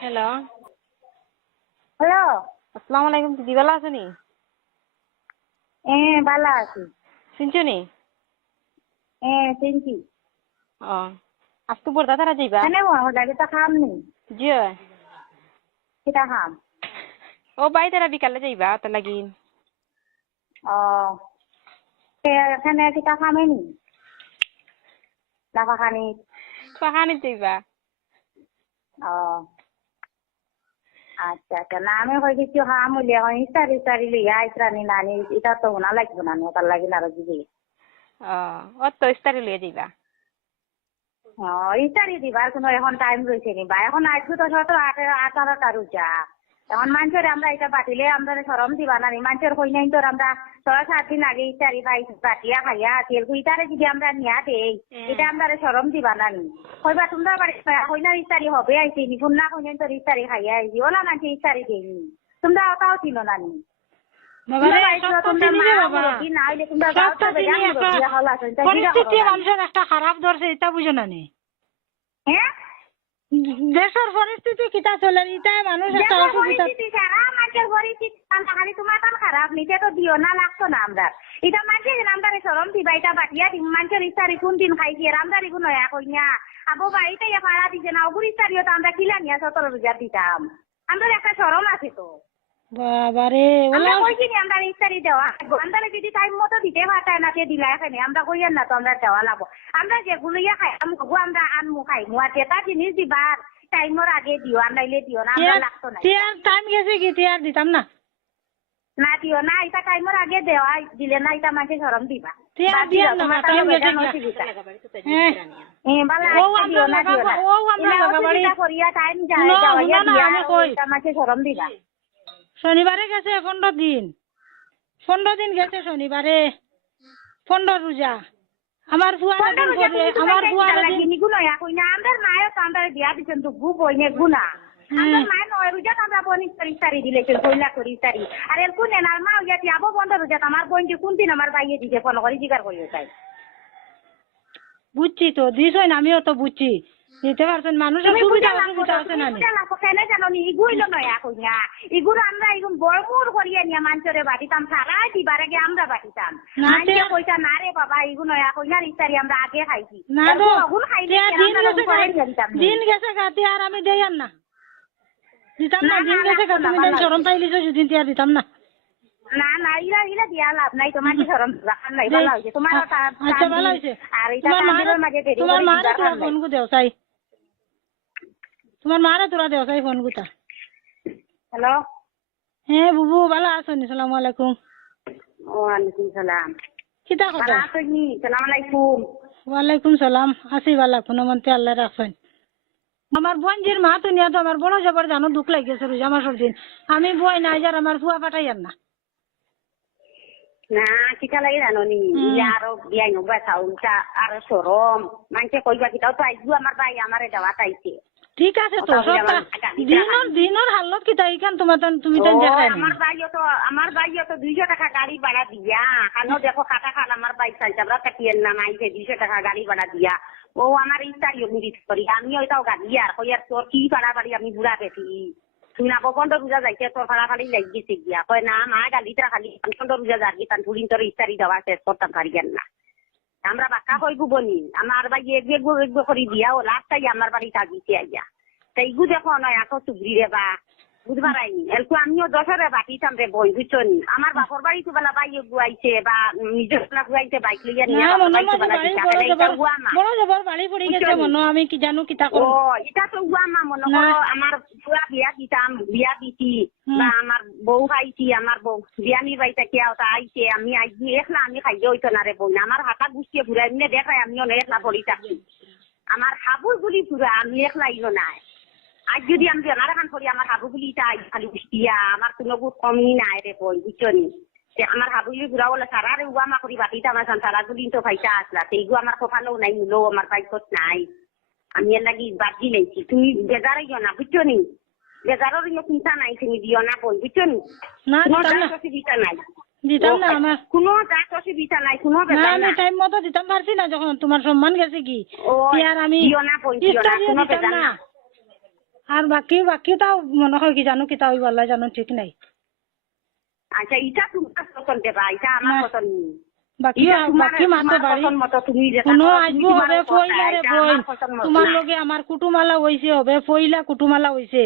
Hello, hello. আসসালামু আলাইকুম। দিদি ভালো আছো নি? ভালো আছি। শুনছো নি? চিনছি। ও, আজকে বড় দাদারা যাইবা? কেন লাগে তো খাম নি? জি। কিটা খাম? ও বাই তারা বিকালে যাইবা তার লাগি। ও এখানে কিটা খামে নি? লাফা খানি। পাহানি যাইবা? ও আচ্ছা আচ্ছা, না আমি হয়ে গেছি খাম হইলে এখন ইস্তারি লইয়া আইসরানি নানি এটা তো না লাগবে না তার লাগি না দিদি। ও তো ইস্তারি লিয়ে যাইবা। ইস্তারি দিবার কোনো এখন টাইম রয়েছে নি বা এখন আসবো তো শত 18টা রোজা। এখন মানুষের আমরা এটা বাতিলে আমরা সরম দিবা না মানুষের হই নাই তোর আমরা 6-7 দিন আগে ইস্তারি বাটিয়া খাইয়া তেল ইটারে যদি আমরা নিয়া দেই এটা আমরা সরম দিবা না নি হইবা তোমরা বাড়ি হইনা ইস্তারি হবে আইছি নি না হইনা তোর ইস্তারি খাইয়া আইছি ওলা মানুষ ইস্তারি দেয়নি তোমরা ওটাও চিনো না নি মানুষের একটা খারাপ ধরছে এটা বুঝো না নি দেশের পরিস্থিতি কিতা চলে এটা মানুষ একটা অসুবিধা তোমার খারাপ নিতে তো দিও না লাগতো না আমরা এটা মানুষের আমদারে সরম দিবা এটা বাটিয়া দিম মানুষের ইস্তারি কোন দিন খাইছি আমদারি কোন নয়া কইনা আবো বাড়িতে ভাড়া দিছে না অগুর ইস্তারিও তো আমরা কিলা নিয়ে 17,000 দিতাম আমাদের একটা সরম আছে তো বাবারে আমরা কইছি আমরা ইস্তারি দেওয়া আমরা যদি টাইম মতো দিতে পারতাম না দিলা এখানে আমরা কইয়ার না তো আমরা দেওয়া লাগবো আমরা যেগুলো খাই আমরা আনমু খাইমু আর যেটা জিনিস দিবার টাইমের আগে দিও আর নাইলে দিও না আমরা লাগতো না টাইম গেছে কি তিয়ার দিতাম না না দিও না এটা টাইমের আগে দেওয়া দিলে না এটা মাঝে সরম দিবা সরম দিবা শনিবারে গেছে 15 দিন গেছে শনিবারে 15 রোজা আমার বুয়া আমার বুয়া আমাদের মায়ের তো আমরা বিয়া দিচ্ছেন তো গু বইনে গুনা আমাদের মায়ের 9 রোজা আমরা বনি তারি দিলেছে কইলা করি তারি আর এর কোন আর মা হইয়া আবো 15 রোজা আমার বোনটি কোন দিন আমার বাইয়ে দিতে ফোন করে জিগার করিও তাই বুঝছি তো দিছই আমিও তো বুঝছি দিতে পারছেন মানুষের সুবিধা অসুবিধা আছে না কেন জানো নি ইগুইল নয় কইনা ইগুর আমরা ইগুন বড়মুর করিয়া নিয়ে মানুষের বাটিতাম সারা দিবার আগে আমরা বাটিতাম মানুষে কইতা না রে বাবা ইগুন নয় কইনা ইস্তারি আমরা আগে খাইছি না তো দিন গেছে গাতি আর আমি দেই না দিতাম না দিন গেছে তুমি দেন শরম পাইলিছো সেদিন তিয়া দিতাম না না না ইলা দিয়া লাভ নাই তোমার কি শরম নাই ভালো হইছে তোমার আচ্ছা ভালো হইছে আর এটা আমাদের মাঝে দেরি তোমার মারে তোরা ফোন কো দেও চাই তোমার মারে তোরা দেও চাই ফোন কোতা হ্যালো হ্যাঁ বুবু ভালো আছো নি আসসালামু আলাইকুম ওয়ালাইকুম সালাম কিতা কথা ভালো আছো নি সালাম আলাইকুম ওয়ালাইকুম সালাম আসি ভালো কোনো মন্তে আল্লাহ রাখছেন আমার বোনজির মা তো নিয়ে তো আমার বড় জবর জানো দুঃখ লাগিয়েছে রোজা মাসের দিন আমি বই নাই যার আমার ফুয়া পাঠাই আর না না কিটা লাগে জানো নি আরো বিয়াই নবা চাউলটা আরো সরম মানুষে কইবা কিটাও তো আইজু আমার ভাই আমারে দেওয়া চাইছে ঠিক আছে তো দিনের হালত কিটা ইখান তোমার তুমি তো আমার ভাইও তো 200 টাকা গাড়ি ভাড়া দিয়া খানো দেখো খাটা খান আমার ভাই চাইছে আমরা কাটিয়েন না মাইছে 200 টাকা গাড়ি ভাড়া দিয়া ও আমার ইস্তারিও মিরিট করি আমি ওইটাও গাড়ি আর কইয়ার তোর কি ভাড়া বাড়ি আমি বুড়া পেটি তুই না 15 রোজা যাইছে তোর ভাড়া ভাড়ি লাগিয়েছে গিয়া কয় না মা গালিটা খালি 15 রোজা যাবি তান ধুলিন তোর ইস্তারি দেওয়া শেষ করতাম পারিয়েন না আমরা বাক্কা কইবো বনি আমার ভাই এক করে দিয়া ও লাস্টাই আমার বাড়ি থাকিছে আইয়া তাই গু দেখো নয় এখন চুগরি রে বা বুঝবার আইনি এলকু আমিও 10 বাটিতাম রে বই বুঝছো নি আমার বাপর বাড়ি তো বেলা বাইয়ে গুয়াইছে বা নিজের গুয়াইছে বাইক লইয়া নিয়ে আমি কি জানো কিতা করব এটা তো গুয়ামা মনে করো আমার পুরা বিয়া দিতাম বিয়া দিছি বা আমার বউ খাইছি আমার বউ বিয়ানি বাইটা কেউ তা আইছে আমি আইছি একলা আমি খাইয়ে হইতো না রে বই আমার হাতা গুছিয়ে ঘুরাই এমনি দেখাই আমিও একলা পড়ি থাকি আমার হাবুর গুলি পুরা আমি একলা ইলো নাই আজ যদি আমি বেমার খান করি আমার হাবুগুলি খালি উষ্টিয়া আমার কোনো কমই নাই রে বই বুঝছো নি আমার হাবুগুলি ঘুরা বলে সারা রে উমা করি বাটিটা আমার সারাগুলি তো ভাইটা আসলা সেইগু আমার কপালেও নাই মুলো আমার বাইকত নাই আমি এর লাগি বাদ দিলেছি তুমি বেজার ইয় না বুঝছো নি বেজারের চিন্তা নাই তুমি দিও না বই বুঝছো নি অসুবিধা নাই দিতাম না আমার কোনো দাঁত অসুবিধা নাই কোনো না আমি টাইম মতো দিতাম পারছি না যখন তোমার সম্মান গেছে কি আর আমি দিও না বই দিও না কোনো বেজার না আর বাকিটাও মনে হয় কি জানো কিতা হইব আল্লাহ জানো ঠিক নাই। আচ্ছা এটা তোমার পছন্দ দেবা, এটা আমার না। পছন্দ নেই। বাকি মাতে বাড়ি কোনো আসবো হবে ফইলারে বই তোমার লগে আমার কুটুমালা হইছে হবে ফইলা কুটুমালা হইছে।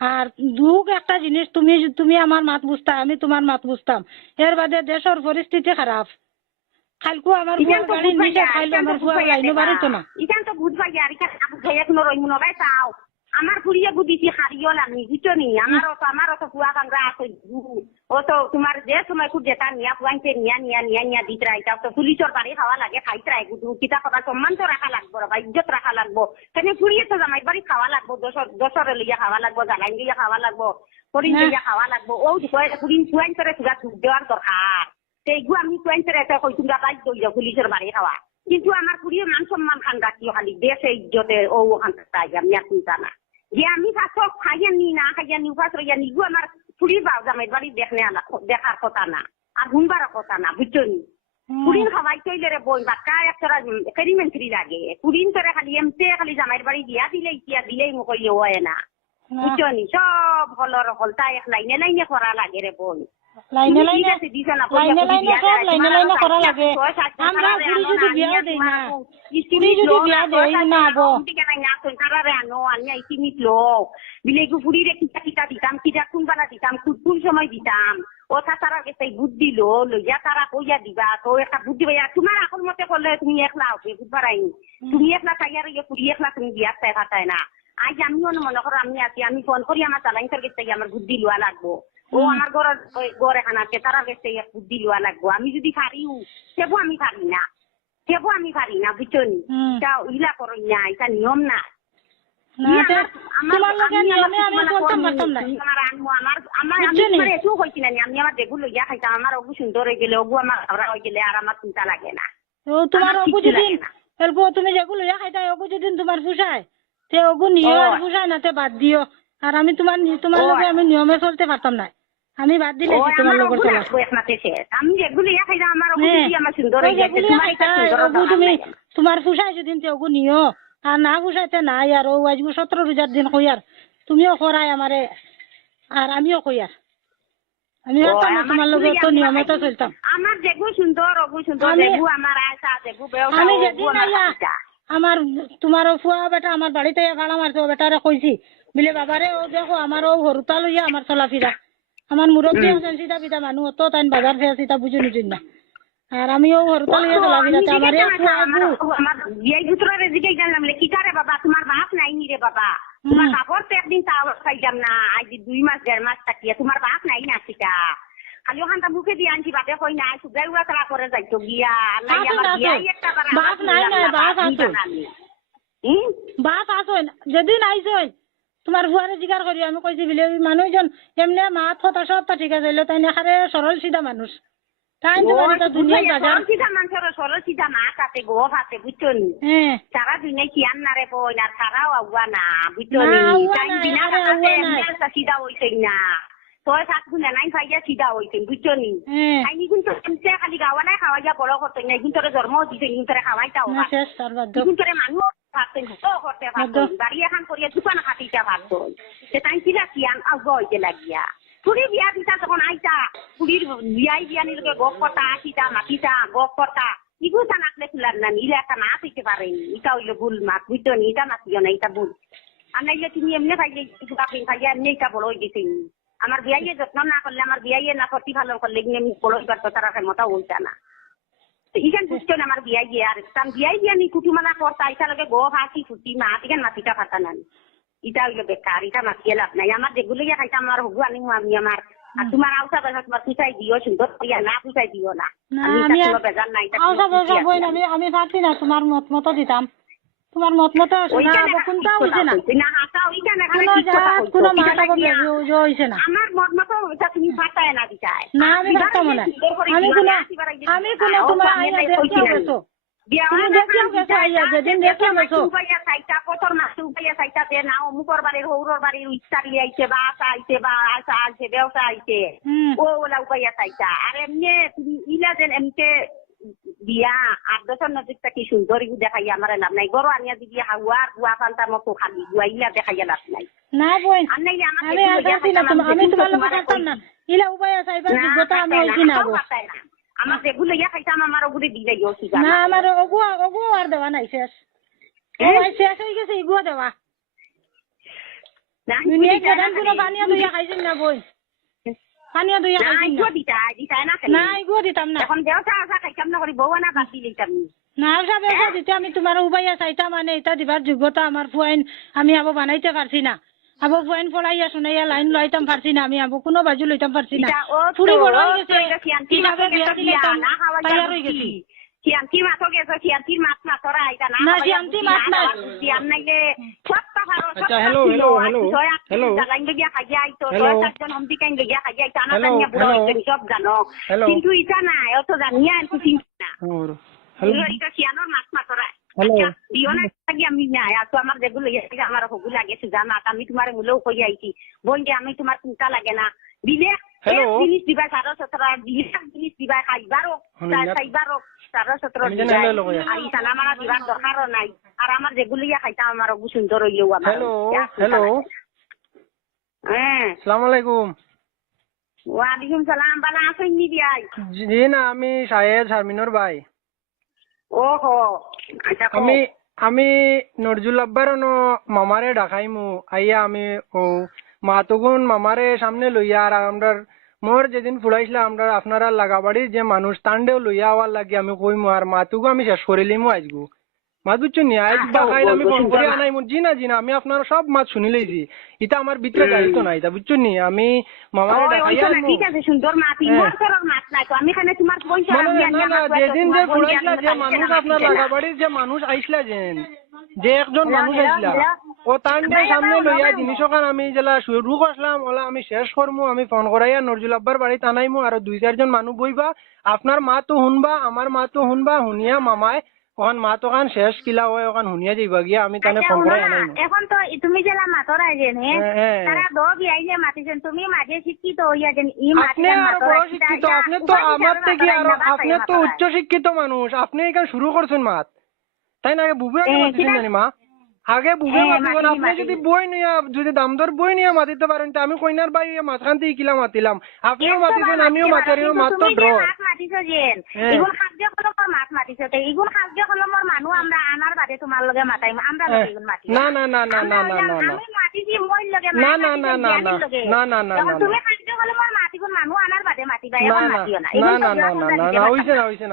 আর দুঃখ একটা জিনিস তুমি আমার মাত বুঝতা আমি তোমার মাত বুঝতাম, এর বাদে দেশের পরিস্থিতি খারাপ। খালকু আমার বুয়ার গাড়ির নিচে খাইলো আমার বুয়া লাইনো বাড়িতো না। ইখান তো বুঝবাই আর ইখান আবু ভাইয়া কোনো রইমু নবাই চাও আমার ফুরিয়ে বুঝিছি হারিও লাগনি বুঝছো নি আমারও তো কুয়া কাংরা আছে ও তো তোমার যে সময় খুব যেটা নিয়া পুয়াইতে নিয়া দিতে রাইতা তো পুলিশের বাড়ি খাওয়া লাগে খাইতে রাই গুদু কিতা কথা সম্মান তো রাখা লাগবো বা ইজ্জত রাখা লাগবো কেন ফুরিয়ে তো জামাই বাড়ি খাওয়া লাগবো দশরে লইয়া খাওয়া লাগবো জাগাইন লইয়া খাওয়া লাগবো ফরিন লইয়া খাওয়া লাগবো ও ফুরিন পুয়াইন করে সুগা ধুপ দেওয়ার দরকার সেইগু আমি পুয়াইন করে একটা কই তোমরা বাইক দইয়া পুলিশের বাড়ি খাওয়া কিন্তু আমার ফুরিয়ে মান সম্মান খান রাখিও খালি দেশে ইজ্জতে ও ওখান তাই আমি আর চিন্তা না যে আমি সব খাইয়া নি না খাইয়া নি উপাস রইয়া নিগু আমার ফুরি বাউ জামাই বাড়ি দেখার কথা না আর ঘুমবার কথা না বুঝছো নি পুরিন খাওয়াই চইলে রে বই বাক্কা একটা এক্সপেরিমেন্টারি লাগে পুরিন করে খালি এমতে খালি জামাইয়ের বাড়ি দিয়া দিলেই মুখ ইয়ে হয় না বুঝছো নি সব হলর হলতা এক লাইনে করা লাগে রে বই লাইনে করা লাগে। আমরা পুরি যদি বিয়া দেই না পুরি যদি বিয়া দেই না হবো বিলেগু ফুরিরে কিতা দিতাম কিতা কোনবেলা দিতাম কোন সময় দিতাম ও তারা গেছে বুদ্ধি লইয়া তারা কইয়া দিবা তো একটা বুদ্ধি ভাইয়া তোমার আকল মতে করলে তুমি একলা হবে বুধবার আইনি তুমি একলা চাইয়ার ইয়ে ফুরি একলা তুমি বিয়া চাই খাতায় না আজ আমিও মনে করো আমি আছি আমি ফোন করি আমার চালাইনটার গেছে আমার বুদ্ধি লোয়া লাগবো ও আমার ঘর এখানে আছে তারা গেছে বুদ্ধি লোয়া লাগবো আমি যদি পারিও সেবো আমি পারি না বুঝছো নি ইলা করো না এটা নিয়ম না আমি আমার দেবু লইয়া খাইতাম আমার অগু সুন্দর হয়ে গেলে অগু আমার ঘরা হয়ে গেলে আর আমার চিন্তা লাগে না তোমার অগু যেদিন তুমি যেগুলো লইয়া খাইতা অগু যেদিন তোমার পুষায় তে অগু নিও আর পুষায় না তে বাদ দিও। আর আমি তোমার লগে আমি নিয়মে চলতে পারতাম না আমি বাদ দিলে তোমার লগর চলা আমি যেগুলো ইয়া খাইতাম আমার অগু যদি আমার সুন্দর হয়ে গেছে তুমি তোমার পুষায় যেদিন তে অগু নিও আর না পুষাইতে নাই আর ও আজবু 17 রোজার দিন কইয়ার তুমিও করাই আমারে আর আমিও কইয়ার আমি তোমার লগে তো নিয়মে তো চলতাম আমার যেগু সুন্দর অগু সুন্দর যেগু আমার আশা যেগু বেওটা আমি যেদিন আইয়া আমার তোমার ফুয়া বেটা আমার বাড়িতে ভাড়া মারছে ও বেটারে কইছি বলে বাবারে ও দেখো আমার ও হরুতা লইয়া আমার চলাফিরা আমার মুরব্বী আছেন সিধা বিধা মানুষ অত তাই বাজার ফেরা সিধা বুঝে নিজুন না আর আমিও হরুতা লইয়া চলাফিরা আমার আমার এই দুতরে দিকে গেলাম লে কিটারে বাবা তোমার বাপ নাই নি রে বাবা তোমার বাপর তো একদিন তাও খাইতাম না আজ 2 মাস 1.5 মাস থাকিয়া তোমার বাপ নাই না সিটা খালি ওখানটা মুখে দিয়ে আনছি বাপে কই না সুগার উড়া তারা করে যাইতো গিয়া নাই আমার বিয়াই একটা বাপ নাই না বাপ আছে বাপ আছে যেদিন আইছই তোমার বুয়ারে জিগার করি আমি কইছি বলে মানুষজন এমনি মাত কথা সব ঠিক আছে তাই এখানে সরল সিধা মানুষ তাই তোমার দুনিয়ার বাজার সিধা মানুষের সরল সিধা মাছ আছে গো আছে বুঝছো নি সারা দুনিয়ায় কি আন্নারে বই না সারাও আগুয়া না বুঝছো নি তাই বিনা কথা সিধা হইছে না 6-7 গুণে নাই খাইয়া সিধা হইছে বুঝছো নি আইনি কিন্তু খালি গাওয়া নাই খাওয়াইয়া বড় করতে নাই কিন্তু জন্ম দিছে কিন্তু খাওয়াইতাও কিন্তু মানুষ ভাবতেন করতে ভাবতেন বাড়ি এখন করিয়া দোকান খাটিটা ভাবতেন সে তাই কিনা কি আগে লাগিয়া ফুরি বিয়া দিতা তখন আইতা ফুরির বিয়া নিলকে গপ করতা আসিতা মাতিতা গপ করতা ইগু জানাকলে খুলার না নিলে একটা না হইতে পারেনি এটা হইলো ভুল মাছ বুঝতো নি এটা মাতিও না এটা ভুল আর নাইলে তুমি এমনি খাইলে খাইয়া এমনি এটা বড় হয়ে গেছে আমার বিয়াইয়ে যত্ন না করলে আমার বিয়াইয়ে না প্রতিপালন করলে এমনি বড় হইবার তো তারা ক্ষমতা হইতা না ইখান বুঝতো না আমার বিয়াইয়ে আর বিয়াই দিয়া নি কুটুমালা করতা এটা লগে গো হাসি ফুটি মা ইখান মাতিটা খাতা না এটা হইলো বেকার এটা মাতিয়ে লাভ নাই আমার যেগুলো ইয়া খাইতাম আমার হবু আনি আমি আমার আর তোমার আউসা বেজা তোমার পুষাই দিও সুন্দর করিয়া না পুষাই দিও না বেজার নাই আমি পারছি না তোমার মত মতো দিতাম তোমার মত মতো কোনটা হইছে না কোনো মাথা হইছে না আমার মত মতো তুমি ফাটায় না দিতাই না আমি পারতাম না আমি কোনো তোমার আইনা দেখিয়া গেছো তুমি দেখিয়া গেছো আইয়া যেদিন দেখিয়া গেছো উপাইয়া সাইটা কতর মাছ উপাইয়া সাইটা দে না অমুকর বাড়ির হৌরর বাড়ির ইচ্ছারি আইছে বা আসা আইছে বা আসা আইছে ব্যবসা আইছে ওলা উপাইয়া সাইটা আর এমনি তুমি ইলা যেন এমকে বিয়া 8 বছর নজিকটা কি সুন্দর দেখাইয়া আমার লাভ নাই গরো আনিয়া দিবি হাওয়ার গুয়া ফান্তার মতো খালি গুয়াইলা দেখাইয়া লাভ নাই না বোন আর নাইলে আমার আমি আর পারছি না আমি তোমার লগে পারতাম না ইলা উপায় আছে এবার যোগ্যতা আমি হইছি না গো আমার যেগুলো ইয়া খাইতাম আমার ওগুলো দিলে গেছি না আমার ওগো আর দেওয়া নাই শেষ শেষ হয়ে গেছে ইগুয়া দেওয়া দুনিয়া গেদান কোনো পানিয়া দুইয়া খাইছেন না বই পানিয়া দুইয়া খাইছেন না ইগুয়া দিতাম না এখন দেওয়া আসা খাইতাম না করি বউ না বাদ দিলাম না সব এসে দিতে আমি তোমার উপাইয়া চাইতাম মানে এটা দিবার যোগ্যতা আমার ফুয়াইন আমি আবো বানাইতে পারছি না আবো ফুয়াইন পড়াইয়া শুনাইয়া লাইন লইতাম পারছি না আমি আবো কোনো বাজু লইতাম পারছি না ফুড়ি বড় হয়ে গেছে কিভাবে বিয়া দিলাম তৈয়ার হয়ে গেছি সিয়ান্তির মাছ গেছে সিয়ান্তির মাছ না তোরা আইতা না না সিয়ান্তি মাছ না সিয়ান নাইলে সবটা ভালো আচ্ছা হ্যালো জাগাইন গিয়া খাইয়া আইতো চারজন হমতি কাইন গিয়া খাইয়া আইতো না জানিয়া বুড়ো হইছে সব জানো কিন্তু ইটা না অত জানিয়া আর কিছু না এটা সিয়ানোর মাছ না তোরা দিও না গিয়া আমি না তো আমার যেগুলো আমার হগুলো লাগেছে জানা আমি তোমার মূলেও কই আইছি বোন যে আমি তোমার চিন্তা লাগে না দিলে জিনিস দিবা 17.5 জিনিস দিবা খাইবারও খাইবারও 17.5 আর ইটা না মারা দিবার দরকারও নাই আর আমার যেগুলো ইয়া খাইতাম আমার খুব সুন্দর হইলেও আমার হ্যালো হ্যাঁ আসসালামু আলাইকুম ওয়ালাইকুম সালাম বালা আছেন নি দিয়াই জি না আমি শাহেদ শারমিনর ভাই ওহো আচ্ছা আমি নজরুল আব্বার মামারে ডাকাইমু আইয়া আমি ও মাতুগুন মামারে সামনে লইয়া আর আমরা মোর যেদিন ফুলাইছিল আমরা আপনারা লাগাবাড়ির যে মানুষ তান্ডেও লইয়া আওয়ার লাগে আমি কইমু আর মাতুগু আমি শেষ করিলিমু আজগু মাছ বুঝছো নি আজ বাকাইল আমি ফোন করে আনাইমু জি না আমি আপনারা সব মাছ শুনি লইছি এটা আমার ভিতরে দায়িত্ব নাই তা বুঝছো নি আমি মামারে ডাকাইয়া ঠিক আছে সুন্দর মাছ ইমর করর মাছ নাই তো আমি খানে তোমার পয়সা না যেদিন যে ফুলাইছিল যে মানুষ আপনার লাগাবাড়ির যে মানুষ আইসলা যে একজন মানুষ আইসলা ও তান্ডে সামনে লইয়া জিনিস ওখান আমি যেলা শুরু করলাম ওলা আমি শেষ করমু আমি ফোন করাইয়া নজরুল আব্বার বাড়িতে আনাইমু আর 2-4 জন মানুষ বইবা আপনার মা তো শুনবা আমার মা তো শুনবা শুনিয়া মামায় ওখান মা তো ওখান শেষ কিলা হয় ওখান শুনিয়া যাইবা গিয়া আমি তানে ফোন করাই আনাইমু এখন তো তুমি যেলা মাতর আইছেন তারা দগ আইলে মাতিছেন তুমি মাঝে শিক্ষিত হইয়া যেন ই আপনি আর বড় শিক্ষিত আপনি তো আমার থেকে আর আপনি তো উচ্চ শিক্ষিত মানুষ আপনি এখানে শুরু করছেন মাত তাই না বুবু আগে মাতিছেন জানি মা আগে বুবু মাতিবেন আপনি যদি বই নিয়া যদি দামদর বই নিয়া মাতিতে পারেন তো আমি কইনার ভাই মাঝখান থেকে কিলা মাতিলাম আপনিও মাতিছেন আমিও মাতারিও মাত্র ড্র মাতিছো যেন এগুন খাদ্য কলমর মাছ মাতিছো তে এগুন খাদ্য কলমর মানুষ আমরা আনার বাদে তোমার লগে মাতাইম আমরা লগে এগুন মাতি না আমি মাতিছি মই লগে না তুমি খাদ্য কলমর মাতিগুন মানুষ আনার বাদে মাতিবা এখন মাতিও না না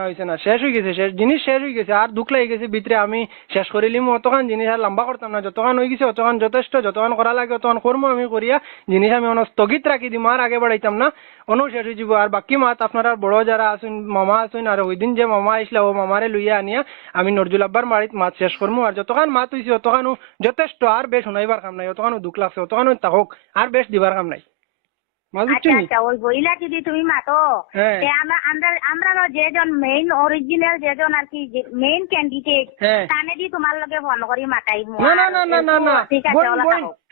হইছে না শেষ হয়ে গেছে জিনিস শেষ হয়ে গেছে আর দুঃখ লাগে গেছে ভিতরে আমি শেষ করিলিম অতখান জিনিস আর লম্বা করতাম না যতখান হয়ে গেছে অতখান যথেষ্ট যতখান করা লাগে অতখান করবো আমি করিয়া জিনিস আমি স্থগিত রাখি দিম আর আগে বাড়াইতাম না অনু শেষ হয়ে যাব আর বাকি মাত আপনারা বড় যারা আছেন মামা আছেন আর ওই দিন যে মামা আসলা ও মামারে লইয়া আনিয়া আমি নজরুল আব্বার বাড়িত মাছ শেষ করবো আর যতখান মাত হয়েছে অতখানো যথেষ্ট আর বেশ শুনাইবার কাম নাই অতখানো দুঃখ লাগছে অতখানো তাহক আর বেশ দিবার কাম নাই আচ্ছা ওই বইলা যদি তুমি মাতো আমরা যেজন মেইন অরিজিনাল যেজন আর কি মেইন ক্যান্ডিডেট তানে দি তোমার লগে ফোন করি মাতাই না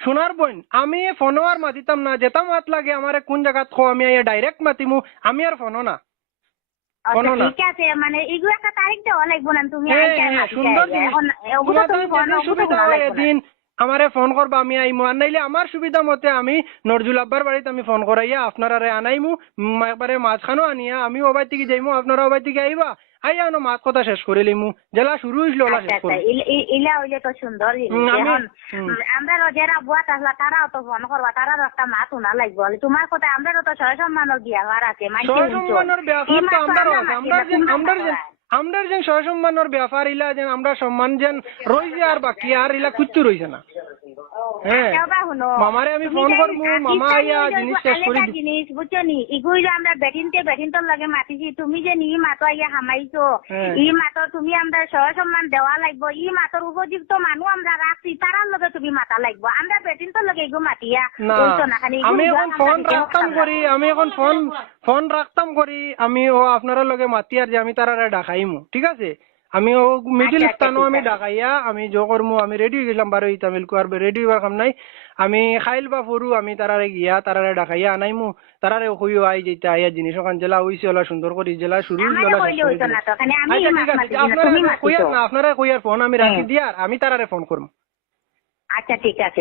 শোনার বোন আমি ফোনও আর মাতিতাম না যেটা মাত লাগে আমারে কোন জায়গাত খো আমি ডাইরেক্ট মাতিমু আমি আর ফোনও না ঠিক আছে মানে এগুলো একটা তারিখ দেওয়া লাগবো না তুমি সুবিধা হয় এদিন আমারে ফোন করবা আমি আইমু আর নাইলে আমার সুবিধা মতে আমি নজরুল আব্বার বাড়িতে আমি ফোন করাইয়া আপনারা আনাইমু একবারে মাছখানো আনিয়া আমি ওবাই থেকে যাইমু আপনারা ওবাই থেকে আইবা আইয়া আনো মাছ কথা শেষ করে লিমু জেলা শুরু হইছিল ওলা শেষ করব ইলা হইলে তো সুন্দর আমরা যারা বুয়া তাহলে তারাও তো ফোন করবা তারা একটা মাছ উনা লাগবে তোমার কথা আমরা তো সহসম্মানের বিয়ার আছে সহসম্মানের ব্যাপার তো আমরা যেন সহসম্মানের ব্যাপার ইলা যেন আমরা সম্মান যেন রইছে আর বাকি আর ইলা কিচ্ছু রইছে না মামারে আমি ফোন করবো মামা আইয়া জিনিস শেষ করে জিনিস বুঝছো নি ইগুইলো আমরা বেটিনতে লাগে মাতিছি তুমি যে ই মাতো আইয়া হামাইছো ই মাতো তুমি আমরা সহসম্মান দেওয়া লাগবো ই মাতর উপযুক্ত মানুষ আমরা রাখছি তারার লগে তুমি মাতা লাগবো আমরা বেটিনতে লগে এগু মাতিয়া আমি এখন ফোন রাখতাম করি আমি ও আপনারা লগে মাতি আর যে আমি তারা ডাকাইমু ঠিক আছে আমি ও মিডিল স্থানও আমি ডাকাইয়া আমি জো করমু আমি রেডি হয়ে গেলাম বারো তামিল কো আর রেডি হওয়ার কাম নাই আমি খাইল বা ফরু আমি তারারে গিয়া তারারে ডাকাইয়া আনাইমু তারারে কইও আই যেটা আইয়া জিনিস ওখান জেলা হইছে ওলা সুন্দর করে জেলা শুরু আপনারা কইয়ার ফোন আমি রাখি দিয়ার আমি তারারে ফোন করবো আচ্ছা ঠিক আছে